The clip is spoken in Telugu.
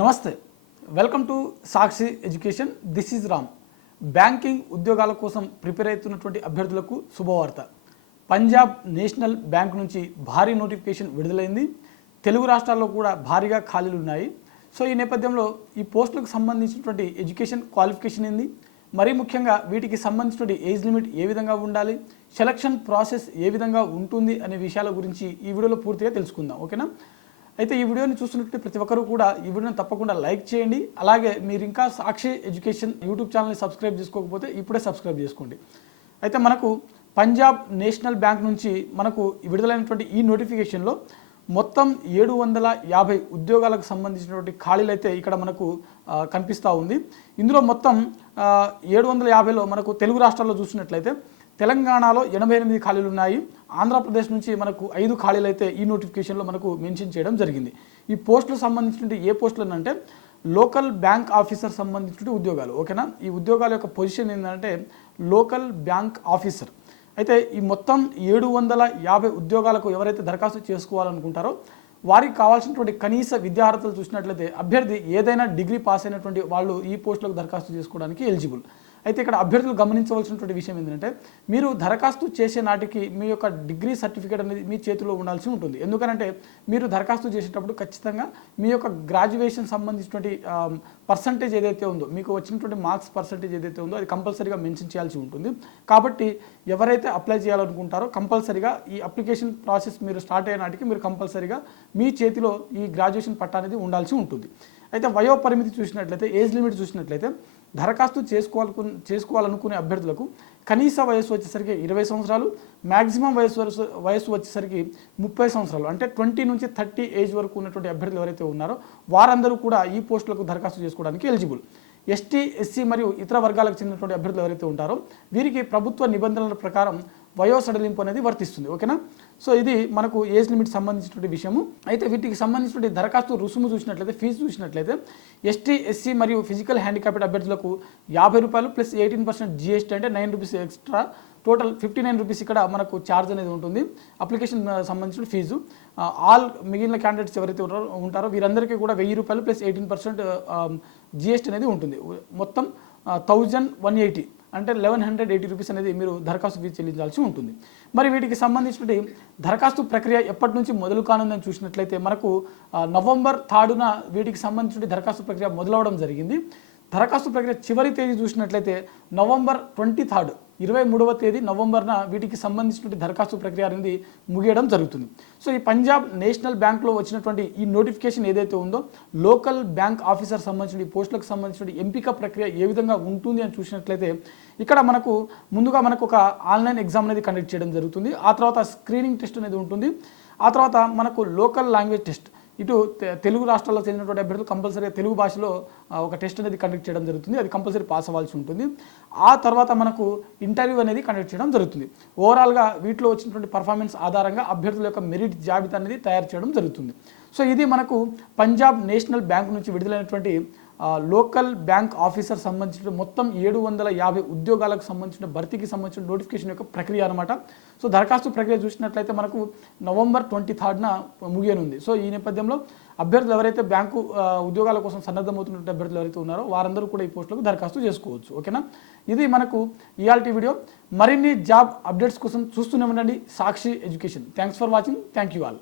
నమస్తే, welcome to Sakshi education. This is Ram. Banking ఉద్యోగాల కోసం ప్రిపేర్ అవుతున్నటువంటి అభ్యర్థులకు శుభవార్త. పంజాబ్ నేషనల్ బ్యాంక్ నుంచి భారీ నోటిఫికేషన్ విడుదలైంది. తెలుగు రాష్ట్రాల్లో కూడా భారీగా ఖాళీలు ఉన్నాయి. సో ఈ నేపథ్యంలో ఈ పోస్టులకు సంబంధించినటువంటి ఎడ్యుకేషన్ క్వాలిఫికేషన్ ఏంది, మరీ ముఖ్యంగా వీటికి సంబంధించినటువంటి ఏజ్ లిమిట్ ఏ విధంగా ఉండాలి, సెలక్షన్ ప్రాసెస్ ఏ విధంగా ఉంటుంది అనే విషయాల గురించి ఈ వీడియోలో పూర్తిగా తెలుసుకుందాం. ఓకేనా? అయితే ఈ వీడియోని చూస్తున్నట్టు ప్రతి ఒక్కరు కూడా ఈ వీడియోని తప్పకుండా లైక్ చేయండి. అలాగే మీరు ఇంకా సాక్షి ఎడ్యుకేషన్ యూట్యూబ్ ఛానల్ని సబ్స్క్రైబ్ చేసుకోకపోతే ఇప్పుడే సబ్స్క్రైబ్ చేసుకోండి. అయితే మనకు పంజాబ్ నేషనల్ బ్యాంక్ నుంచి మనకు విడుదలైనటువంటి ఈ నోటిఫికేషన్లో మొత్తం 750 ఉద్యోగాలకు సంబంధించినటువంటి ఖాళీలు అయితే ఇక్కడ మనకు కనిపిస్తూ ఉంది. ఇందులో మొత్తం 750లో మనకు తెలుగు రాష్ట్రాల్లో చూసినట్లయితే తెలంగాణలో 88 ఖాళీలు ఉన్నాయి. ఆంధ్రప్రదేశ్ నుంచి మనకు 5 ఖాళీలు అయితే ఈ నోటిఫికేషన్లో మనకు మెన్షన్ చేయడం జరిగింది. ఈ పోస్టులకు సంబంధించిన ఏ పోస్టులు అంటే లోకల్ బ్యాంక్ ఆఫీసర్ సంబంధించిన ఉద్యోగాలు. ఓకేనా? ఈ ఉద్యోగాల యొక్క పొజిషన్ ఏంటంటే లోకల్ బ్యాంక్ ఆఫీసర్. అయితే ఈ మొత్తం 750 ఉద్యోగాలకు ఎవరైతే దరఖాస్తు చేసుకోవాలనుకుంటారో వారికి కావాల్సినటువంటి కనీస విద్యార్హతలు చూసినట్లయితే అభ్యర్థి ఏదైనా డిగ్రీ పాస్ అయినటువంటి వాళ్ళు ఈ పోస్టులకు దరఖాస్తు చేసుకోవడానికి ఎలిజిబుల్. అయితే ఇక్కడ అభ్యర్థులు గమనించవలసినటువంటి విషయం ఏంటంటే మీరు దరఖాస్తు చేసే నాటికి మీ యొక్క డిగ్రీ సర్టిఫికేట్ అనేది మీ చేతిలో ఉండాల్సి ఉంటుంది. ఎందుకంటే మీరు దరఖాస్తు చేసేటప్పుడు ఖచ్చితంగా మీ యొక్క గ్రాడ్యుయేషన్ సంబంధించినటువంటి పర్సంటేజ్ ఏదైతే ఉందో, మీకు వచ్చినటువంటి మార్క్స్ పర్సంటేజ్ ఏదైతే ఉందో అది కంపల్సరీగా మెన్షన్ చేయాల్సి ఉంటుంది. కాబట్టి ఎవరైతే అప్లై చేయాలనుకుంటారో కంపల్సరీగా ఈ అప్లికేషన్ ప్రాసెస్ మీరు స్టార్ట్ అయ్యే నాటికి మీరు కంపల్సరీగా మీ చేతిలో ఈ గ్రాడ్యుయేషన్ పట్టా అనేది ఉండాల్సి ఉంటుంది. అయితే వయో పరిమితి చూసినట్లయితే, ఏజ్ లిమిట్ చూసినట్లయితే దరఖాస్తు చేసుకోవాలనుకునే అభ్యర్థులకు కనీస వయసు వచ్చేసరికి 20 సంవత్సరాలు, మ్యాక్సిమం వయసు వచ్చేసరికి 30 సంవత్సరాలు, అంటే 20 నుంచి 30 ఏజ్ వరకు ఉన్నటువంటి అభ్యర్థులు ఎవరైతే ఉన్నారో వారందరూ కూడా ఈ పోస్టులకు దరఖాస్తు చేసుకోవడానికి ఎలిజిబుల్. ఎస్టీ, ఎస్సీ మరియు ఇతర వర్గాలకు చెందినటువంటి అభ్యర్థులు ఎవరైతే ఉంటారో వీరికి ప్రభుత్వ నిబంధనల ప్రకారం వయో సడలింపు అనేది వర్తిస్తుంది. ఓకేనా? సో ఇది మనకు ఏజ్ లిమిట్ సంబంధించినటువంటి విషయము. అయితే వీటికి సంబంధించినటువంటి దరఖాస్తు రుసుము చూసినట్లయితే, ఫీజు చూసినట్లయితే ఎస్టీ, ఎస్సీ మరియు ఫిజికల్ హ్యాండిక్యాప్డ్ అభ్యర్థులకు ₹50 ప్లస్ 18% GST అంటే ₹9 ఎక్స్ట్రా, టోటల్ ₹59 ఇక్కడ మనకు ఛార్జ్ అనేది ఉంటుంది. అప్లికేషన్ సంబంధించిన ఫీజు ఆల్ మిగిలిన క్యాండిడేట్స్ ఎవరైతే ఉంటారో వీరందరికీ కూడా ₹1000 ప్లస్ 18% GST అనేది ఉంటుంది. మొత్తం 1180 అంటే ₹1180 అనేది మీరు దరఖాస్తు ఫీజు చెల్లించాల్సి ఉంటుంది. మరి వీటికి సంబంధించిన దరఖాస్తు ప్రక్రియ ఎప్పటి నుంచి మొదలు కానుందని చూసినట్లయితే మనకు నవంబర్ 3న వీటికి సంబంధించిన దరఖాస్తు ప్రక్రియ మొదలవడం జరిగింది. దరఖాస్తు ప్రక్రియ చివరి తేదీ చూసినట్లయితే నవంబర్ 23 23వ తేదీ నవంబర్న వీటికి సంబంధించిన దరఖాస్తు ప్రక్రియ అనేది ముగియడం జరుగుతుంది. సో ఈ పంజాబ్ నేషనల్ బ్యాంక్లో వచ్చినటువంటి ఈ నోటిఫికేషన్ ఏదైతే ఉందో లోకల్ బ్యాంక్ ఆఫీసర్ సంబంధించిన పోస్టులకు సంబంధించిన ఎంపిక ప్రక్రియ ఏ విధంగా ఉంటుంది అని చూసినట్లయితే ఇక్కడ మనకు ముందుగా మనకు ఒక ఆన్లైన్ ఎగ్జామ్ అనేది కండక్ట్ చేయడం జరుగుతుంది. ఆ తర్వాత స్క్రీనింగ్ టెస్ట్ అనేది ఉంటుంది. ఆ తర్వాత మనకు లోకల్ లాంగ్వేజ్ టెస్ట్, ఇటు తెలుగు రాష్ట్రాల్లో చెందినటువంటి అభ్యర్థులు కంపల్సరీగా తెలుగు భాషలో ఒక టెస్ట్ అనేది కండక్ట్ చేయడం జరుగుతుంది. అది కంపల్సరీ పాస్ అవ్వాల్సి ఉంటుంది. ఆ తర్వాత మనకు ఇంటర్వ్యూ అనేది కండక్ట్ చేయడం జరుగుతుంది. ఓవరాల్గా వీటిలో వచ్చినటువంటి పర్ఫార్మెన్స్ ఆధారంగా అభ్యర్థుల యొక్క మెరిట్ జాబితా అనేది తయారు చేయడం జరుగుతుంది. సో ఇది మనకు పంజాబ్ నేషనల్ బ్యాంక్ నుంచి విడుదలైనటువంటి లోకల్ బ్యాంక్ ఆఫీసర్ సంబంధించిన మొత్తం 750 ఉద్యోగాలకు సంబంధించిన భర్తీకి సంబంధించిన నోటిఫికేషన్ యొక్క ప్రక్రియ అనమాట. సో దరఖాస్తు ప్రక్రియ చూసినట్లయితే మనకు నవంబర్ 23న ముగియనుంది. సో ఈ నేపథ్యంలో అభ్యర్థులు ఎవరైతే బ్యాంకు ఉద్యోగాల కోసం సన్నద్ధమవుతున్న అభ్యర్థులు ఎవరైతే ఉన్నారో వారందరూ కూడా ఈ పోస్టులకు దరఖాస్తు చేసుకోవచ్చు. ఓకేనా? ఇది మనకు ఇయాల్టి వీడియో. మరిన్ని జాబ్ అప్డేట్స్ కోసం చూస్తూనే ఉండండి Sakshi education. Thanks for watching. Thank you all.